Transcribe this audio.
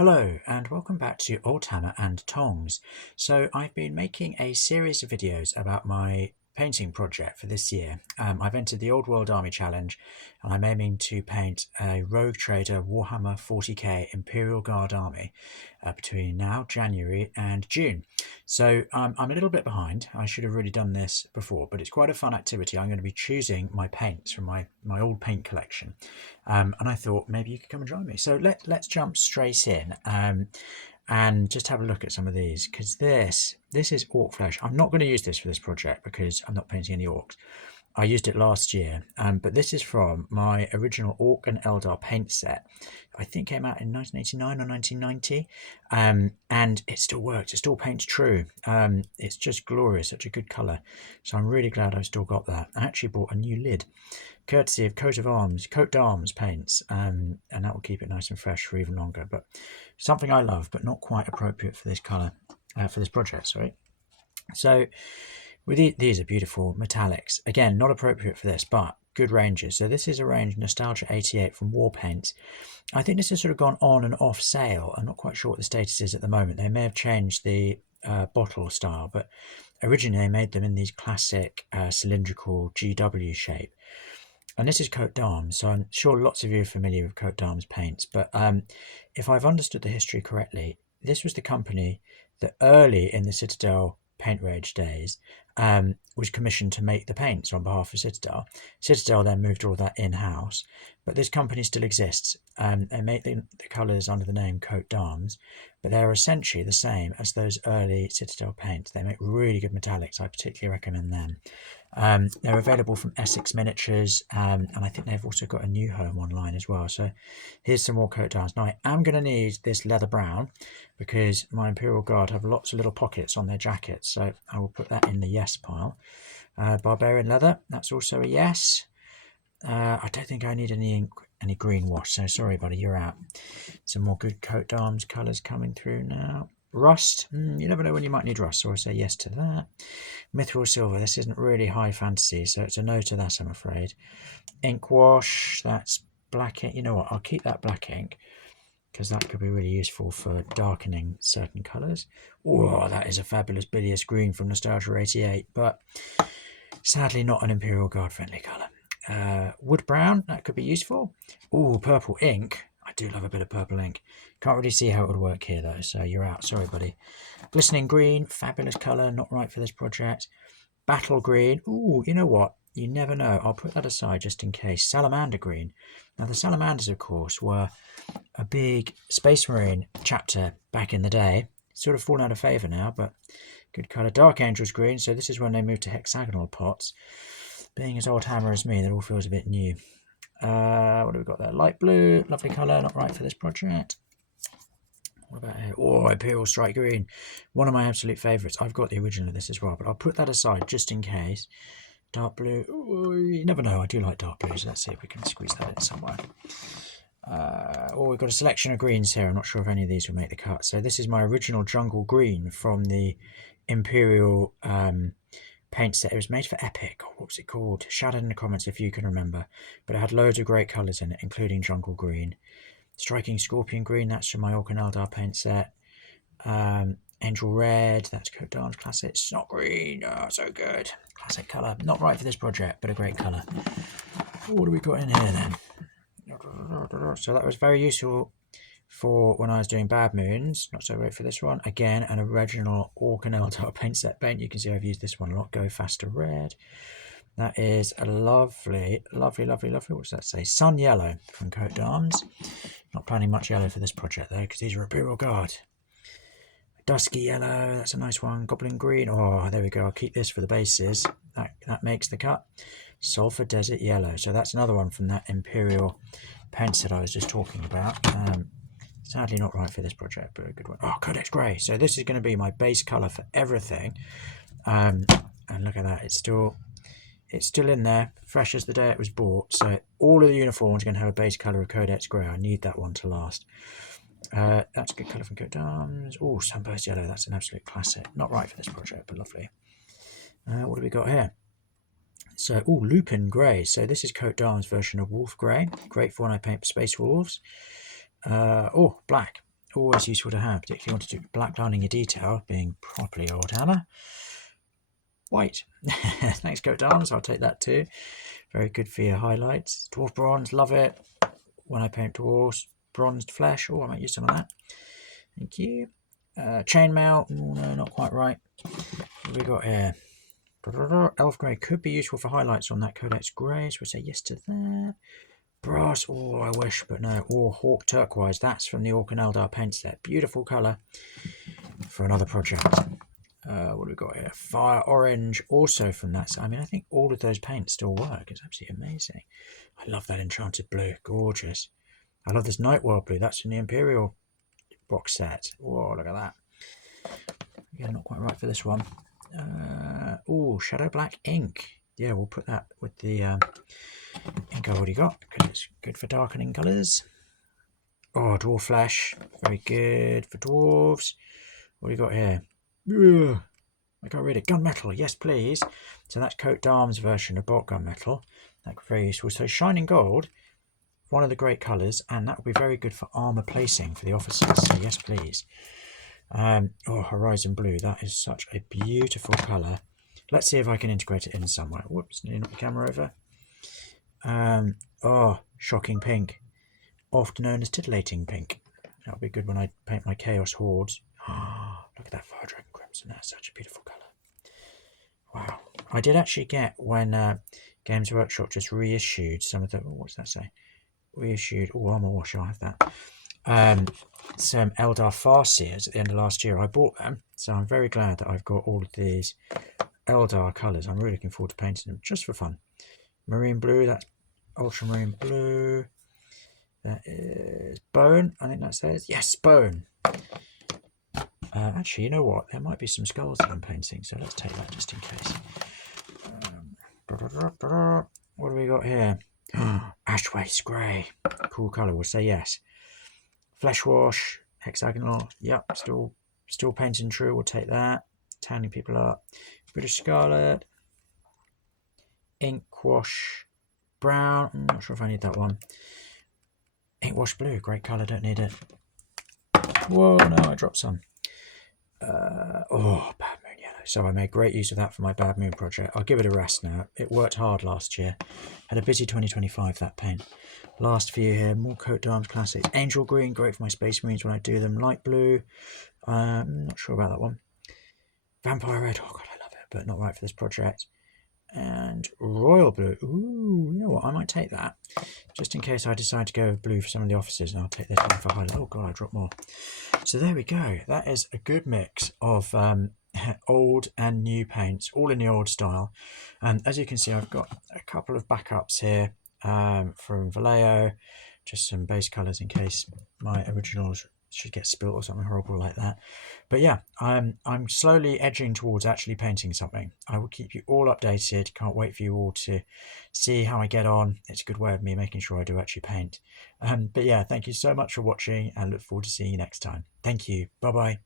Hello and welcome back to Old Hammer and Tongs. So I've been making a series of videos about my painting project for this year. I've entered the Old World Army Challenge and I'm aiming to paint a Rogue Trader Warhammer 40k Imperial Guard Army between now, January and June. So I'm a little bit behind. I should have really done this before, but it's quite a fun activity. I'm going to be choosing my paints from my old paint collection. And I thought maybe you could come and join me. So let's jump straight in and just have a look at some of these, because this is orc flesh. I'm not going to use this for this project because I'm not painting any orcs. I used it last year, but this is from my original Orc and Eldar paint set. I think came out in 1989 or 1990, and it still works. It still paints true. It's just glorious, such a good colour. So I'm really glad I've still got that. I actually bought a new lid, courtesy of Coat d'Arms paints, and that will keep it nice and fresh for even longer. But something I love, but not quite appropriate for this colour, for this project. Sorry. So these are beautiful metallics. Again, not appropriate for this, but good ranges. So this is a range Nostalgia 88 from War Paints. I think this has sort of gone on and off sale. I'm not quite sure what the status is at the moment. They may have changed the bottle style, but originally they made them in these classic cylindrical GW shape. And this is Coat d'Arms, so I'm sure lots of you are familiar with Coat d'Arms paints. But if I've understood the history correctly, this was the company that early in the Citadel Paint Rage days was commissioned to make the paints on behalf of Citadel. Citadel then moved all that in-house, but this company still exists. They make the colours under the name Coat d'Arms, but they're essentially the same as those early Citadel paints. They make really good metallics. I particularly recommend them. They're available from Essex Miniatures, and I think they've also got a new home online as well. So here's some more Coat d'Arms. Now I am going to need this leather brown because my Imperial Guard have lots of little pockets on their jackets, so I will put that in the yes pile. Barbarian leather, that's also a yes. I don't think I need any green wash, so sorry buddy, you're out. Some more good Coat d'Arms colours coming through now. Rust, you never know when you might need rust, so I'll say yes to that. Mithril silver, this isn't really high fantasy, so it's a no to that, I'm afraid. Ink wash, that's black ink. You know what, I'll keep that black ink because that could be really useful for darkening certain colours. Oh, that is a fabulous bilious green from Nostalgia 88, but sadly not an Imperial Guard friendly colour. Wood brown, that could be useful. Oh, purple ink. I do love a bit of purple ink. Can't really see how it would work here though, so you're out. Sorry, buddy. Glistening green, fabulous colour, not right for this project. Battle green. Ooh, you know what? You never know. I'll put that aside just in case. Salamander green. Now, the salamanders, of course, were a big Space Marine chapter back in the day. Sort of fallen out of favour now, but good colour. Dark Angels green. So this is when they moved to hexagonal pots. Being as old hammer as me, that all feels a bit new. What have we got there? Light blue, lovely colour, not right for this project. What about here? Oh, Imperial Strike Green, one of my absolute favourites. I've got the original of this as well, but I'll put that aside just in case. Dark blue, ooh, you never know, I do like dark blue, so let's see if we can squeeze that in somewhere. We've got a selection of greens here. I'm not sure if any of these will make the cut. So this is my original jungle green from the Imperial paint set. It was made for Epic. What was it called? Shout out in the comments if you can remember. But it had loads of great colours in it, including jungle green. Striking Scorpion green, that's from my Orc and Eldar paint set. Angel red, that's Coat d'Arms classic. Snot green, oh, so good. Classic colour. Not right for this project, but a great colour. What do we got in here then? So that was very useful for when I was doing Bad Moons. Not so great for this one. Again, an original Orc and Eldar paint set paint. You can see I've used this one a lot. Go Faster red. That is a lovely, lovely, lovely, lovely. What does that say? Sun yellow from Coat d'Arms. Not planning much yellow for this project though, because these are Imperial Guard. Dusky yellow, that's a nice one. Goblin green. Oh, there we go. I'll keep this for the bases. That makes the cut. Sulphur Desert yellow. So that's another one from that Imperial paint set I was just talking about. Sadly not right for this project, but a good one. Oh, Codex grey. So this is going to be my base colour for everything. And look at that. It's still in there, fresh as the day it was bought. So all of the uniforms are going to have a base colour of Codex grey. I need that one to last. That's a good colour from Coat d'Arms. Oh, Sunburst yellow. That's an absolute classic. Not right for this project, but lovely. What do we got here? So, Lupin grey. So this is Coat d'Arms version of Wolf grey. Great for when I paint Space Wolves. Black. Always useful to have, particularly if you want to do blacklining your detail, being properly Oldhammer. White. Thanks, coat arms. I'll take that too. Very good for your highlights. Dwarf bronze, love it. When I paint dwarves, bronzed flesh. Oh, I might use some of that. Thank you. Chainmail. No, not quite right. What have we got here? Elf grey could be useful for highlights on that Codex grey, so we'll say yes to that. Brass. Oh, I wish, but no. Oh, Hawk turquoise. That's from the Orc and Eldar paint set. Beautiful colour for another project. What do we got here? Fire orange, also from that. I mean, I think all of those paints still work. It's absolutely amazing. I love that enchanted blue. Gorgeous. I love this night world blue. That's from the Imperial box set. Whoa, look at that. Yeah, not quite right for this one. Oh, shadow black ink. Yeah, we'll put that with the ink I've already got because it's good for darkening colours. Oh, dwarf flesh. Very good for dwarves. What do we got here? Ugh, I can't read it. Gunmetal, yes please. So that's Coat d'Arms version of bulk gunmetal. That's very useful. So shining gold, one of the great colours, and that would be very good for armour placing for the officers. So yes please. Oh, horizon blue. That is such a beautiful colour. Let's see if I can integrate it in somewhere. Whoops, nearly knocked the camera over. Oh, shocking pink. Often known as titillating pink. That'll be good when I paint my Chaos Hordes. Oh, look at that Fire Dragon Crimson. That's such a beautiful colour. Wow. I did actually get when Games Workshop just reissued some of the... What does that say? Reissued... Oh, Armour Wash, I'll have that. Some Eldar Farseers at the end of last year. I bought them, so I'm very glad that I've got all of these Eldar colours. I'm really looking forward to painting them just for fun. Marine blue, that's ultramarine blue. That is bone. I think that says yes, bone. Actually, you know what? There might be some skulls that I'm painting, so let's take that just in case. What do we got here? Ash waste grey. Cool colour. We'll say yes. Flesh wash, hexagonal. Yep, still painting true. We'll take that. Tanning people up. British Scarlet. Ink wash brown. I'm not sure if I need that one. Ink wash blue. Great colour. Don't need it. Whoa, no, I dropped some. Oh, Bad Moon Yellow. So I made great use of that for my Bad Moon project. I'll give it a rest now. It worked hard last year. Had a busy 2025, that paint. Last few here, more Coat d'Arms classics. Angel Green, great for my Space Marines when I do them. Light Blue, not sure about that one. Vampire Red, oh god, I love it, but not right for this project. And Royal Blue, ooh, you know what, I might take that. Just in case I decide to go with blue for some of the officers, and I'll take this one for highlight. Oh god, I dropped more. So there we go. That is a good mix of old and new paints, all in the old style. And as you can see, I've got a couple of backups here from Vallejo, just some base colours in case my originals should get spilt or something horrible like that. But yeah, I'm slowly edging towards actually painting something. I will keep you all updated. Can't wait for you all to see how I get on. It's a good way of me making sure I do actually paint. But yeah, thank you so much for watching and look forward to seeing you next time. Thank you. Bye bye.